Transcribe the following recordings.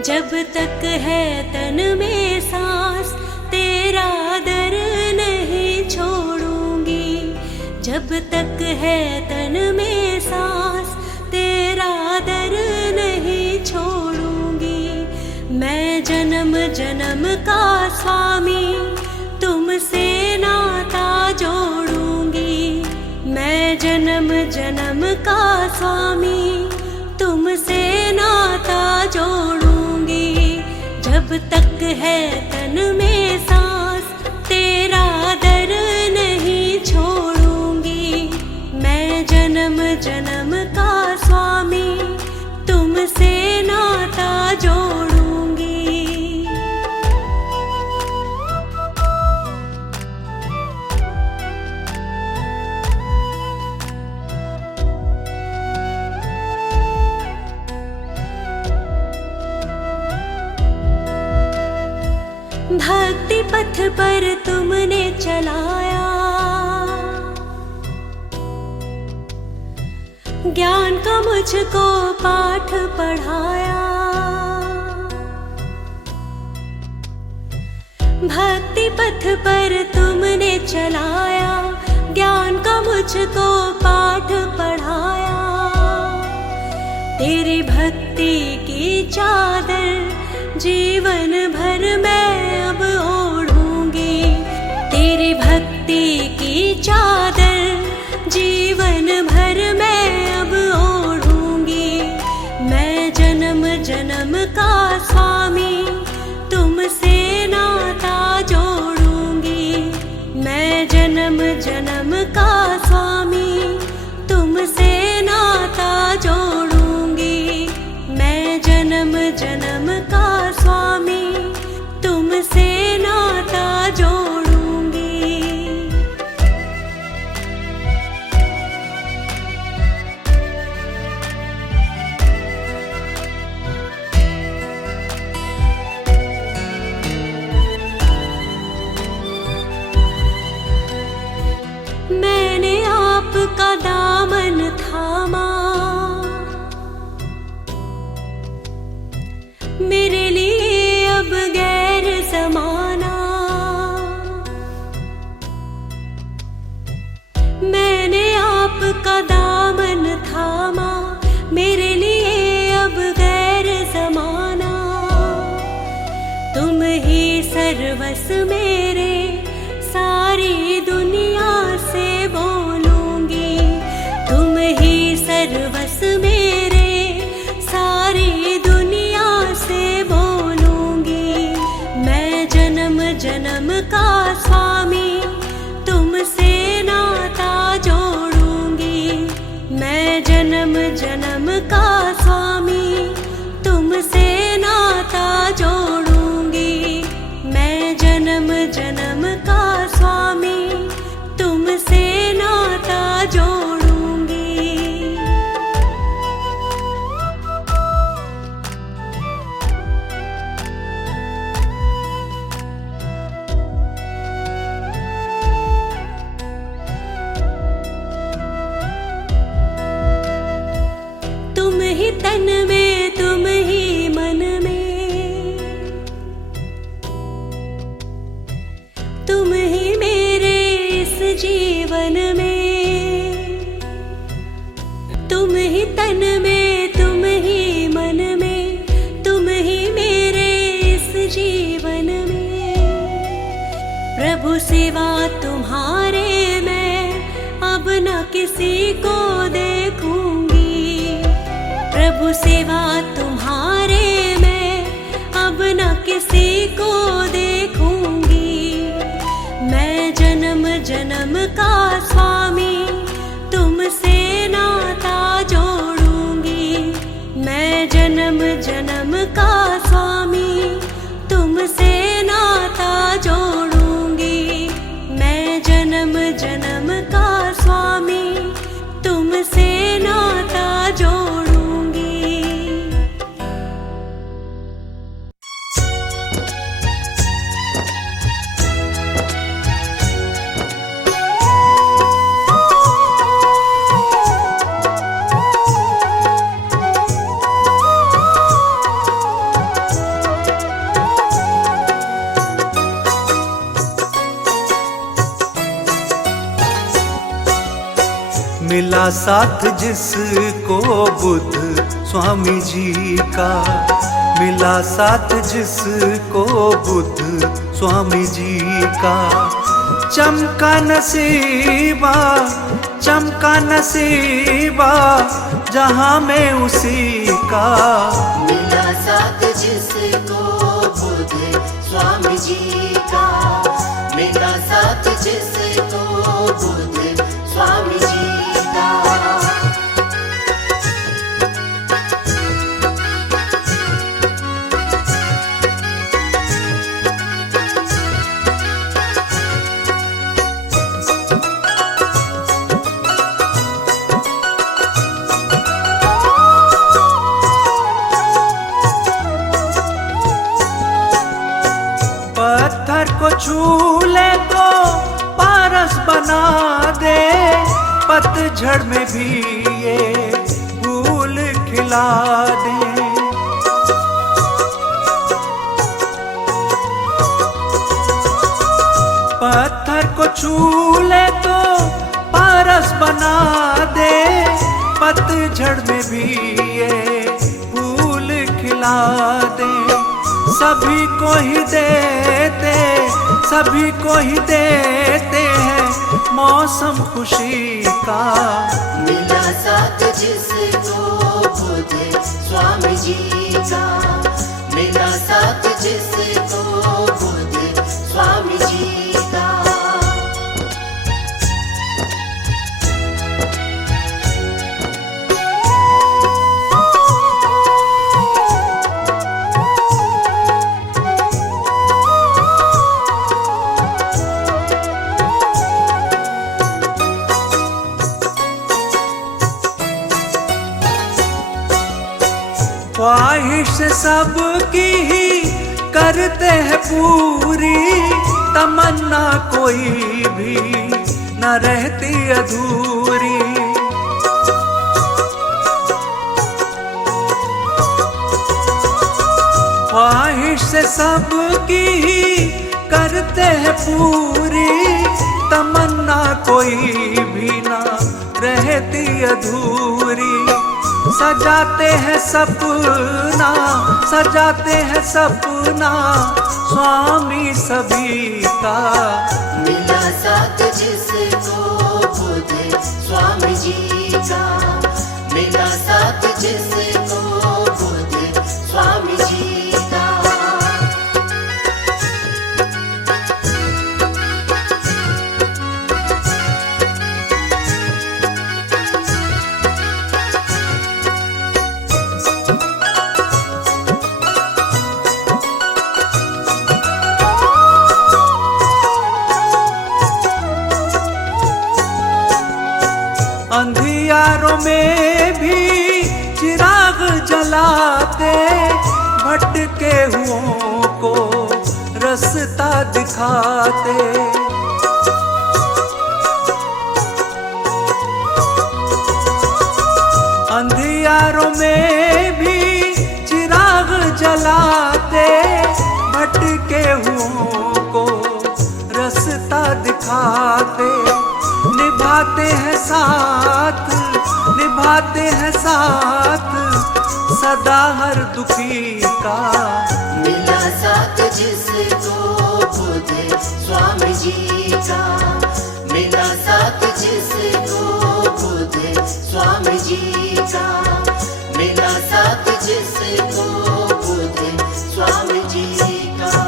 जब तक है तन में सांस तेरा दर नहीं छोड़ूंगी। जब तक है तन में सांस तेरा दर नहीं छोड़ूंगी। मैं जन्म जन्म का स्वामी तुमसे नाता जोड़ूंगी। मैं जन्म जन्म का स्वामी तुमसे नाता जोड़ूंगी। जब तक है तन में सांस तेरा दर नहीं छोड़ूंगी। मैं जन्म जन्म का स्वामी तुमसे नाता जोड़ूंगी। भक्ति पथ पर तुमने चलाया, ज्ञान का मुझको पाठ पढ़ाया। भक्ति पथ पर तुमने चलाया, ज्ञान का मुझको पाठ पढ़ाया। तेरी भक्ति की चादर जीवन भर मैं अब ओढ़ूंगी। तेरी भक्ति की चादर जीवन भर मैं अब ओढ़ूंगी। मैं जन्म जन्म का स्वामी तुमसे नाता जोड़ूंगी। मैं जन्म जन्म का स्वामी तुमसे नाता जोड़ूंगी। मैं जन्म जन्म का स्वामी तुमसे नाता जोड़ूंगी। मैंने आपका दामन थामा, मेरे लिए अब गैर ज़माना। मैंने आपका दामन थामा, मेरे लिए अब गैर ज़माना। तुम ही सर्वस मेरे, सारी दुनिया से बोलूंगी। तुम ही सर्वस मेरे, सारी दुनिया से बोलूंगी। मैं जन्म जन्म का स्वामी तुमसे नाता जोड़ूंगी। मैं जन्म जन्म का स्वामी तुमसे नाता जोड़ूंगी। मैं जन्म जन्म का स्वामी तुमसे नाता जोड़ूंगी। तुम ही तन में, तुम ही मन में, तुम ही मेरे इस जीवन में। तुम ही तन में, तुम ही मन में, तुम ही मेरे इस जीवन में। प्रभु सिवा तुम्हारे मैं अब न किसी को देखूंगी। प्रभु सिवा तुम्हारे मैं अब न किसी को देखूंगी। मैं जन्म जन्म का स्वामी तुमसे नाता जोड़ूंगी। मैं जन्म जन्म का स्वामी तुमसे नाता जोड़ूंगी। मैं जन्म जन्म का स्वामी तुमसे नाता जोड़ूंगी। मिला साथ जिसको बुद्ध स्वामी जी का, मिला साथ जिसको बुद्ध स्वामी जी का। चमका नसीबा, चमका नसीबा जहां में उसी का। मिला साथ जिसको बुद्ध स्वामी जी का, मिला साथ जिसको बुद्ध स्वामी जी का। पत्थर को छू ले तो पारस बना दे, पतझड़ में भी ये फूल खिला दे। पत्थर को छू ले तो पारस बना दे, पतझड़ में भी ये फूल खिला दे। सभी को ही देते, सभी को ही देते हैं मौसम खुशी का। मिला साथ जिसको बुद्ध स्वामी जी का, मिला साथ जिसको बुद्ध स्वामी जी का। ख्वाहिश सबकी ही करते हैं पूरी, तमन्ना कोई भी न रहती अधूरी। ख्वाहिश सबकी ही करते हैं पूरी, तमन्ना कोई भी न रहती अधूरी। सजाते हैं सपना, सजाते हैं सपना स्वामी सभी का। मिला साथ जिसको बुद्ध स्वामी जी का, मिला साथ जिसको बुद्ध स्वामी जी का। अंधियारों में भी चिराग जलाते, भटके हुओं को रास्ता दिखाते। अंधियारों में भी चिराग जलाते, भटके हुओं को रास्ता दिखाते। निभाते हैं साथ, निभाते हैं साथ सदा हर दुखी का। मिला साथ जिसको बुद्ध स्वामी जी का, मिला साथ जिसको बुद्ध स्वामी जी का, मिला साथ जिसको बुद्ध स्वामी जी का।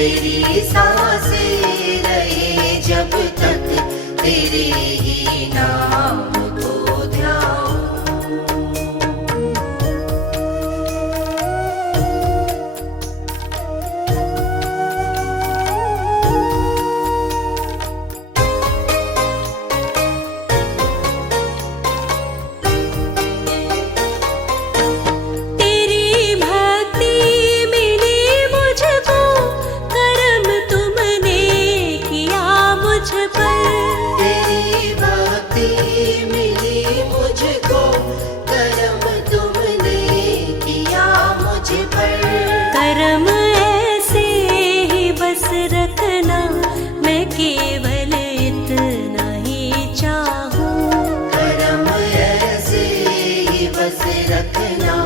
मेरी सांसें रहे जब तक तेरे ही नाम को ध्याऊं। तेरी भक्ति मिली मुझको, करम तुमने किया मुझ पर। तेरी भक्ति मिली मुझको, करम तुमने किया मुझ पर। करम ऐसे ही बस रखना, मैं केवल इतना ही चाहूँ। करम ऐसे ही बस रखना,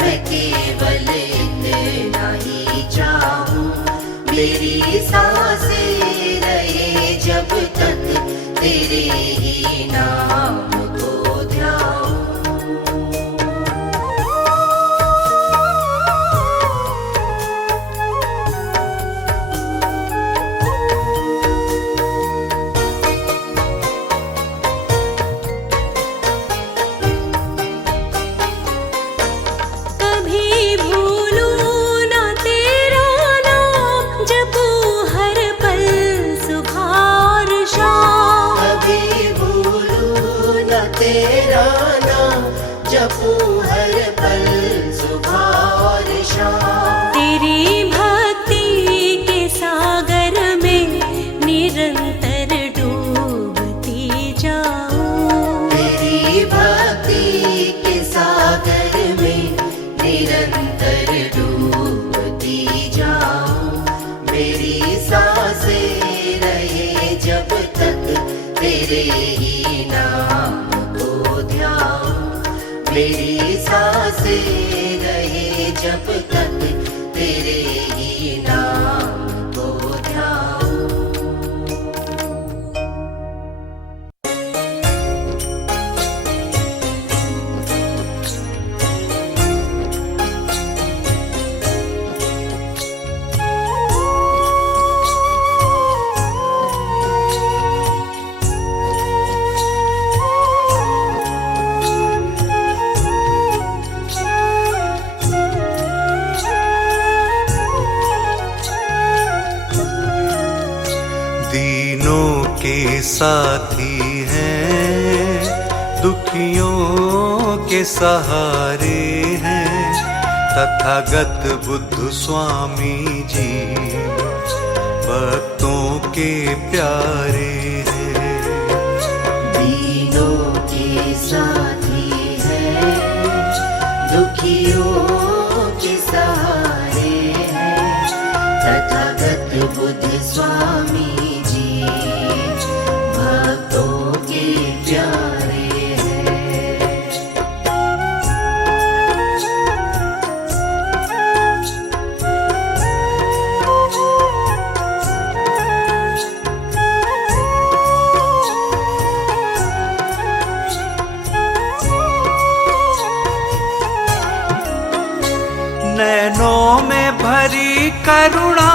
मैं केवल इतना ही चाहूँ। मेरी सांसें रहे जब तक तेरे ही नाम को ध्याऊं। कभी भूलूं ना तेरा नाम, जपूं हर पल सुबह और शाम। कभी भूलूं न तेरा नाम, जपूं हर पल सुबह और शाम। तेरी भक्ति के सागर में निरंतर डूबती जाऊं। तेरी भक्ति के सागर में निरंतर डूबती जाऊं। मेरी सांसें रहे जब तक तेरे ही नाम को ध्याऊं। मेरी सांसें रहे जब तक तेरे ही नाम को ध्याऊं। दीनों के साथी हैं, दुखियों के सहारे हैं, तथागत बुद्ध स्वामी जी भक्तों के प्यारे हैं। दीनों के साथी हैं, दुखियों के सहारे हैं, तथागत बुद्ध स्वामी जी भक्तों के प्यारे हैं। नैनों में भरी करुणा,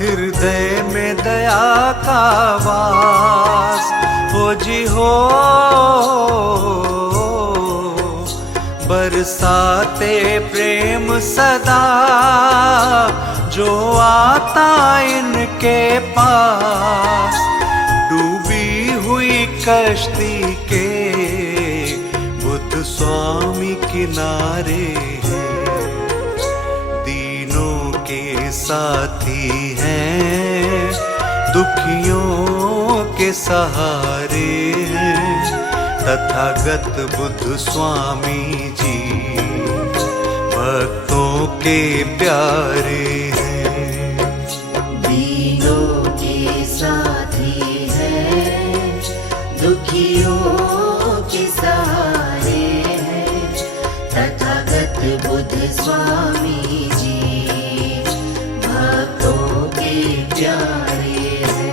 हृदय में दया का वास हो जी हो। बरसाते प्रेम सदा जो आता इनके पास, डूबी हुई कश्ती के बुद्ध स्वामी किनारे हैं। दीनों के साथी हैं, दुखियों के सहारे हैं, तथागत बुद्ध स्वामी जी भक्तों के प्यारे हैं। दीनों के साथी हैं, दुखियों के सहारे हैं, तथागत बुद्ध स्वामी जी भक्तों के प्यारे हैं।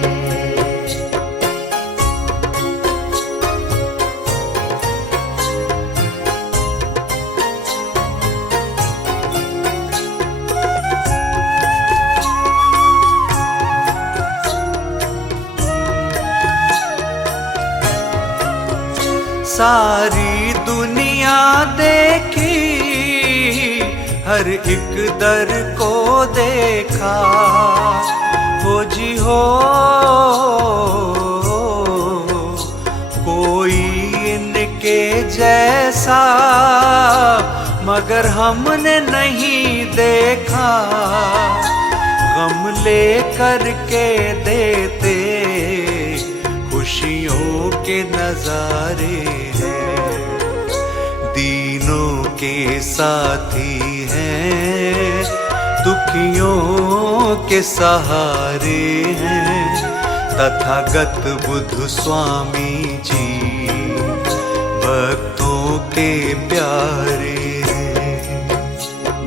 सारी दुनिया देखी, हर एक दर को देखा, हो जी हो कोई इनके जैसा, मगर हमने नहीं देखा। गम ले करके देते खुशियों के नजारे हैं, दीनों के साथी हैं, दुखियों के सहारे हैं। तथागत बुद्ध स्वामी जी भक्तों के प्यारे हैं,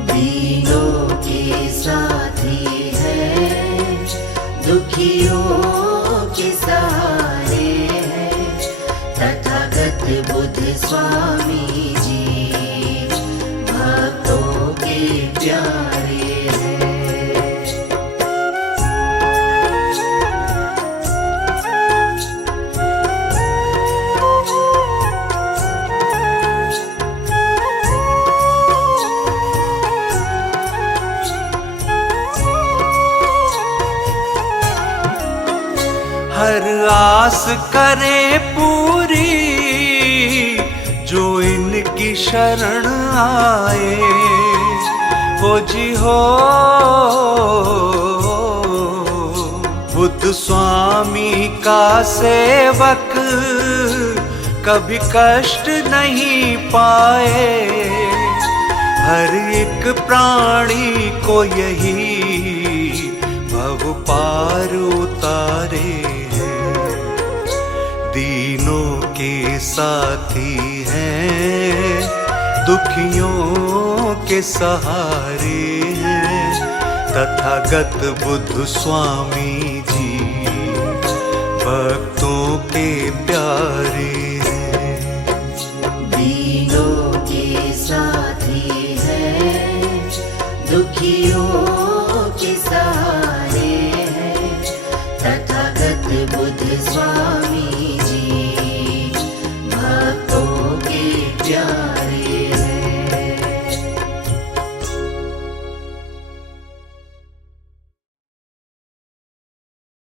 दीनों के साथी हैं, दुखियों के सहारे हैं। तथागत बुद्ध स्वामी जी भक्तों के प्यारे हैं। हर आस करे पूरी जो इनकी शरण आए, हो जी हो बुद्ध स्वामी का सेवक कभी कष्ट नहीं पाए। हर एक प्राणी को यही भव पार उतारे हैं, दीनों के साथी हैं, दुखियों के सहारे हैं। तथागत बुद्ध स्वामी जी भक्तों के प्यारे हैं, दीनों के साथी हैं, दुखियों के सहारे हैं। तथागत बुद्ध स्वामी